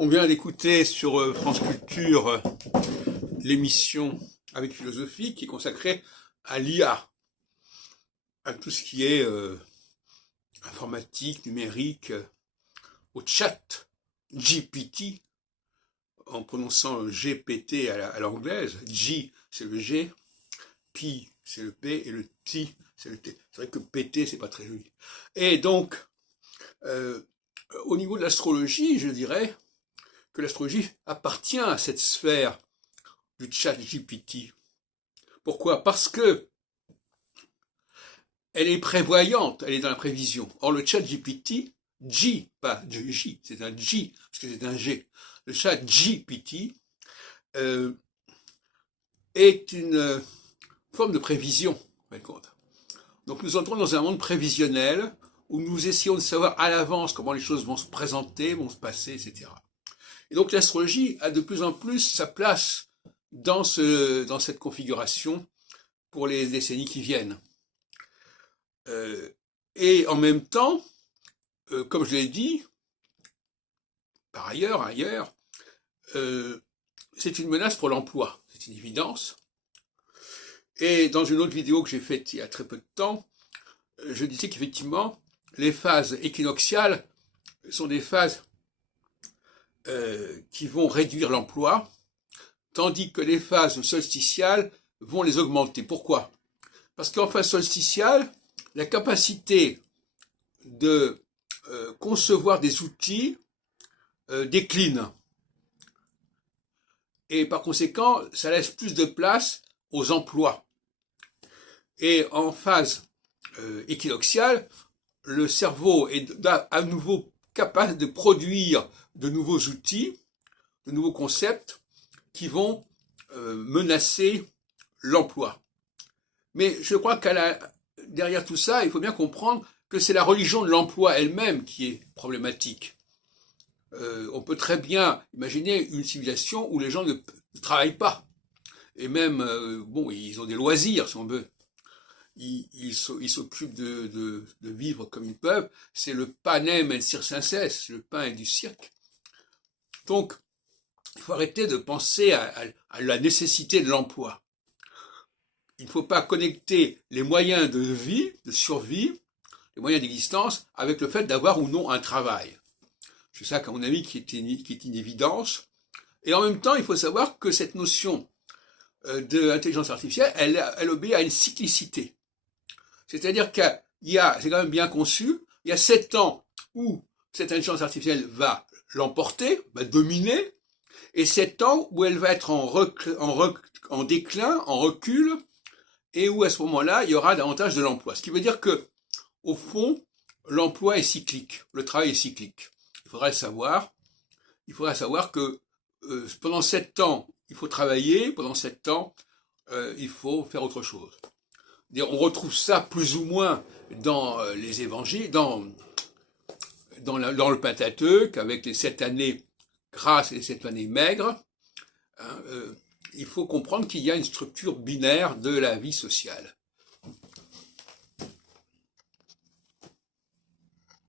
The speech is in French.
On vient d'écouter sur France Culture l'émission Avec philosophie qui est consacrée à l'IA, à tout ce qui est informatique, numérique, au chat GPT, en prononçant GPT à l'anglaise. G, c'est le G, P, c'est le P, et le T, c'est le T. C'est vrai que PT, c'est pas très joli. Et donc, au niveau de l'astrologie, je dirais que l'astrologie appartient à cette sphère du chat GPT. Pourquoi? Parce que elle est prévoyante, elle est dans la prévision. Or, le chat GPT, G, pas J, c'est un G, parce que c'est un G. Le chat GPT est une forme de prévision, vous avez compte. Donc nous entrons dans un monde prévisionnel où nous essayons de savoir à l'avance comment les choses vont se présenter, vont se passer, etc. Et donc l'astrologie a de plus en plus sa place dans cette configuration pour les décennies qui viennent. Et en même temps, comme je l'ai dit, par ailleurs, c'est une menace pour l'emploi, c'est une évidence. Et dans une autre vidéo que j'ai faite il y a très peu de temps, je disais qu'effectivement, les phases équinoxiales sont des phases qui vont réduire l'emploi, tandis que les phases solsticiales vont les augmenter. Pourquoi? Parce qu'en phase solsticiale, la capacité de concevoir des outils décline. Et par conséquent, ça laisse plus de place aux emplois. Et en phase équinoxiale, le cerveau est à nouveau capable de produire de nouveaux outils, de nouveaux concepts qui vont menacer l'emploi. Mais je crois derrière tout ça, il faut bien comprendre que c'est la religion de l'emploi elle-même qui est problématique. On peut très bien imaginer une civilisation où les gens ne travaillent pas. Et même, bon, ils ont des loisirs, si on veut. Ils s'occupent de vivre comme ils peuvent. C'est le panem et circenses, le pain et du cirque. Donc, il faut arrêter de penser à la nécessité de l'emploi. Il ne faut pas connecter les moyens de vie, de survie, les moyens d'existence, avec le fait d'avoir ou non un travail. C'est ça, à mon avis, qui est une évidence. Et en même temps, il faut savoir que cette notion de l'intelligence artificielle, elle obéit à une cyclicité. C'est-à-dire c'est quand même bien conçu, il y a 7 ans où cette intelligence artificielle va l'emporter, va dominer, et 7 ans où elle va être en déclin, en recul, et où à ce moment-là, il y aura davantage de l'emploi. Ce qui veut dire que, au fond, l'emploi est cyclique, le travail est cyclique. Il faudra le savoir. Il faudra savoir que pendant 7 ans, il faut travailler, pendant 7 ans, il faut faire autre chose. On retrouve ça plus ou moins dans les évangiles, dans le Pentateuque, avec les 7 années grasses et les 7 années maigres. Il faut comprendre qu'il y a une structure binaire de la vie sociale.